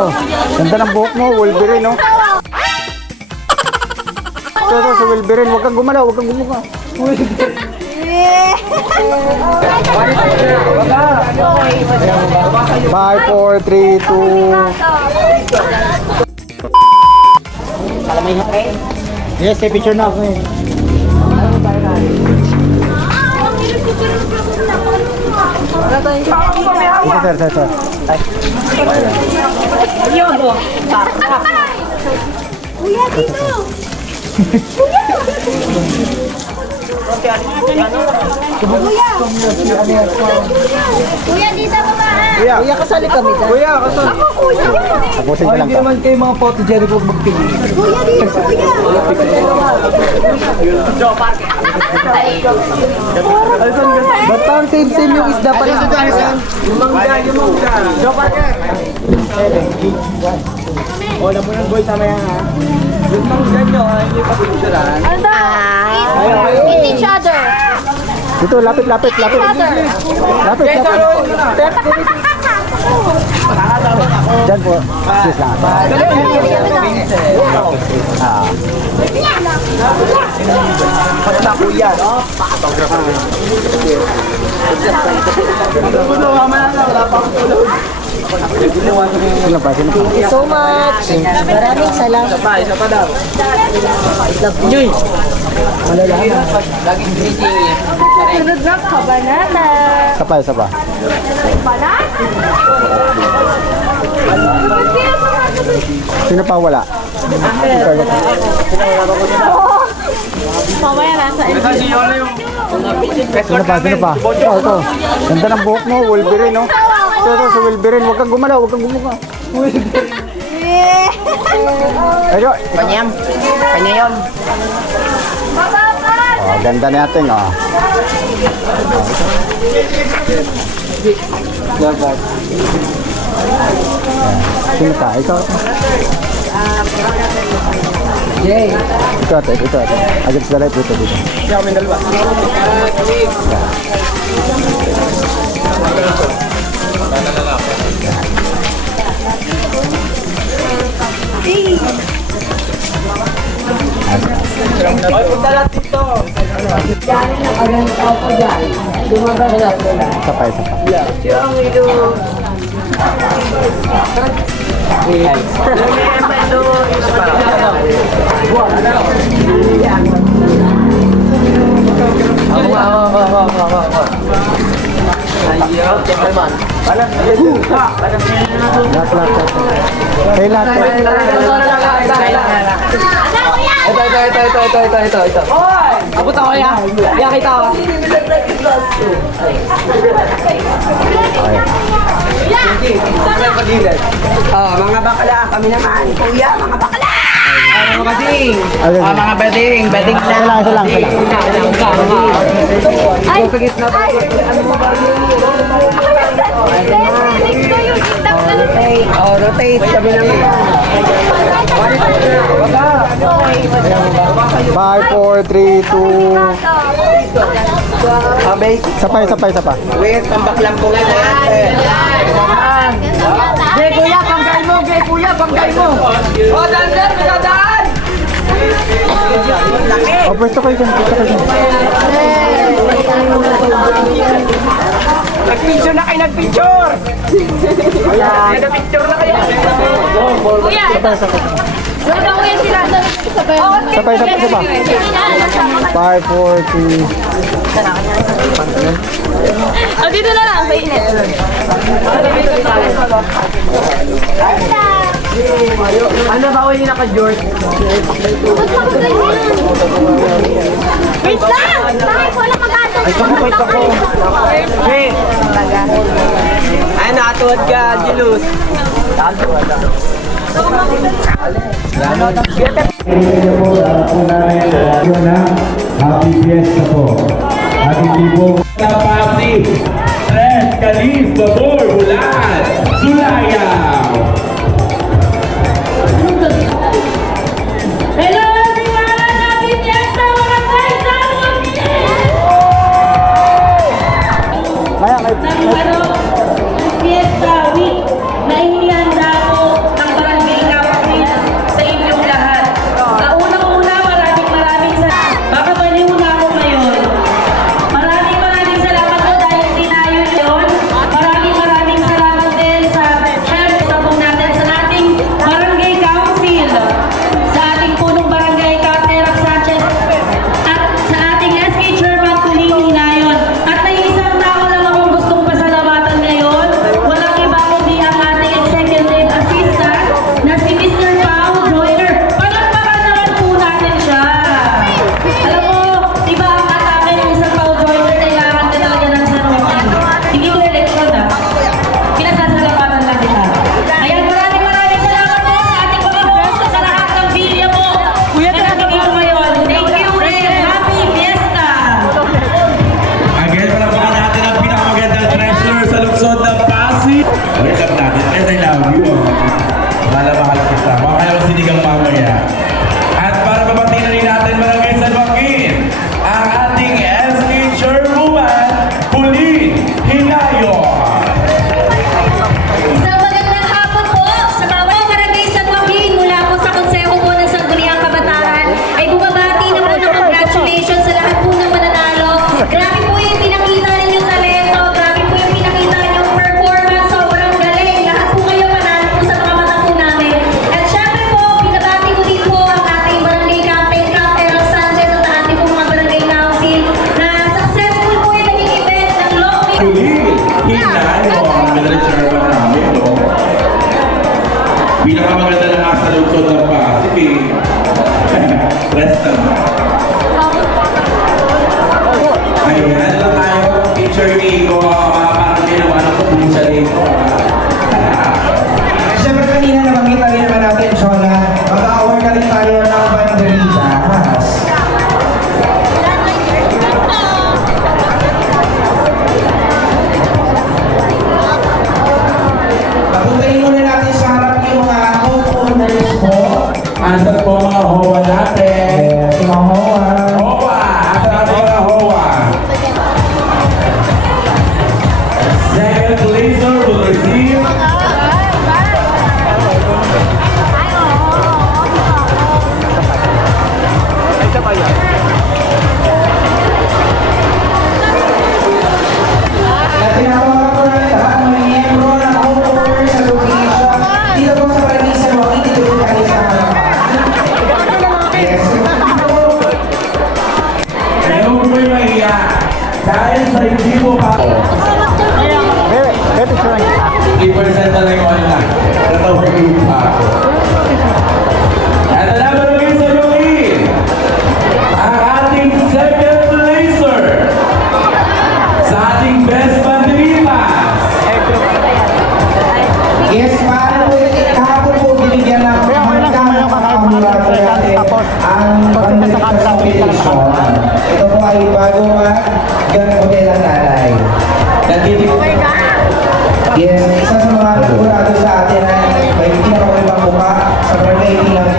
Ito. Ganda ng buhok mo, Wolverine, no? Ito, sa Wolverine. Huwag kang gumalaw, huwag kang gumuka. 5, 4, 3, 2. Kalamay na kayo. Yes, take picture na ako eh. Ito, sir. Kuya, dito! Kuya, dito baba! Kuya, kasali kami dyan. Kuya, kaso. Ako, kuya! Tapusin ko lang Hindi to. naman kayo mga photogenic huwag magpili. Kuya, dito, kuya! Ba't parang same yung isda pa rin? Yung mangga. Joe Parker. Wala mo ng boy sama yan ha. Yung mangga nyo, hindi pa pinusuran. Ano daw? Eat each other! Dito, lapit. Lapit. Diyan po. Sis lang. Pagka kuya. Sino pa? Thank you so much! Maraming salamat. Isa pa daw. Sunod na ka, banana! Isa pa. Sino pa wala? Mamaya nasa Sino pa? Ito. Ganda ng buhok mo, Wolverine, no? Ito, sa Wolverine. Huwag kang gumalaw, huwag kang gumuka. Ayo. Kanya yun. Oh, ganda natin, oh. Sino pa? Ito. Jay. Ito. Against the light, dito. Siya kami dalawa. Ay, punta lang dito. Isa pa. Ayaw, gentleman. Lahat. Kay lahat. Ito. Abot ako ya. Kita ako. Mga bakla, kami naman. Kuya, mga bakla. Mga bading. Mga bading. Bading na. Isa lang. Ay! Rotate. Kami naman. 5, 4, 3, 2. Isa pa. Wait, pambaklang ko nga. Kuya, panggay mo. Panggay mo. O, dandan, daan. Oh, pwesto kayo dyan. Nag-picture na kayo, nag-picture. Nag-picture na kayo. Kuya, ito! Ano daw yan sila? Isa pa. 5, 4, 3. Dito na lang, sa init. Ano ba yung naka-jort? Wait lang! Bakit wala mag-atong? Wait. Ay, nakatuwad ka, Julius. Happy Fiesta po. Ating tipo. Kapati, Tres, Kalis, Babor, Bulan, Sulayaw. Hello everyone! Happy Fiesta! Mga guys! Maya, Fiesta Week na inihanda ko Pinakamaganda na nga sa lungsod ng Pasig. Rest naman. Ayan lang tayo. Teacher Nico, parang ginawa ng pupunsa dito. Siyempre kanina nabanggit na rin naman natin, Shona, mag-award na rin tayo ng banderitas. Papuntahin muna natin sa harap yung mga homeowners po. Asan po mga HOA natin? Si Ma'am Hoa. HOA! Asan ang mga HOA? Second laser will receive At tinawagan ko na lahat ng miyembro ng homeowners association dito po sa Paradiso, Joaquin, dito po tayo sa harapan. Yes. Kaya huwag mo'y mahiya. Dahil sa hindi mo pa ako, Bebe, sure. 3% na lang yung online. Natawag yung pa ako. At alam mo rin sa Joaquin, ang ating second laser sa ating best banderitas. Yes, paano po kahapon po binigyan ng magkano kakamura sa natin ang banderitas sa Pilipinas. Ito po ay bago mag-ganapodel ang nanay. Natitik. Yes, isa sa mga nagurado sa atin ay may pinakaibang mukha sa pagkaiti ng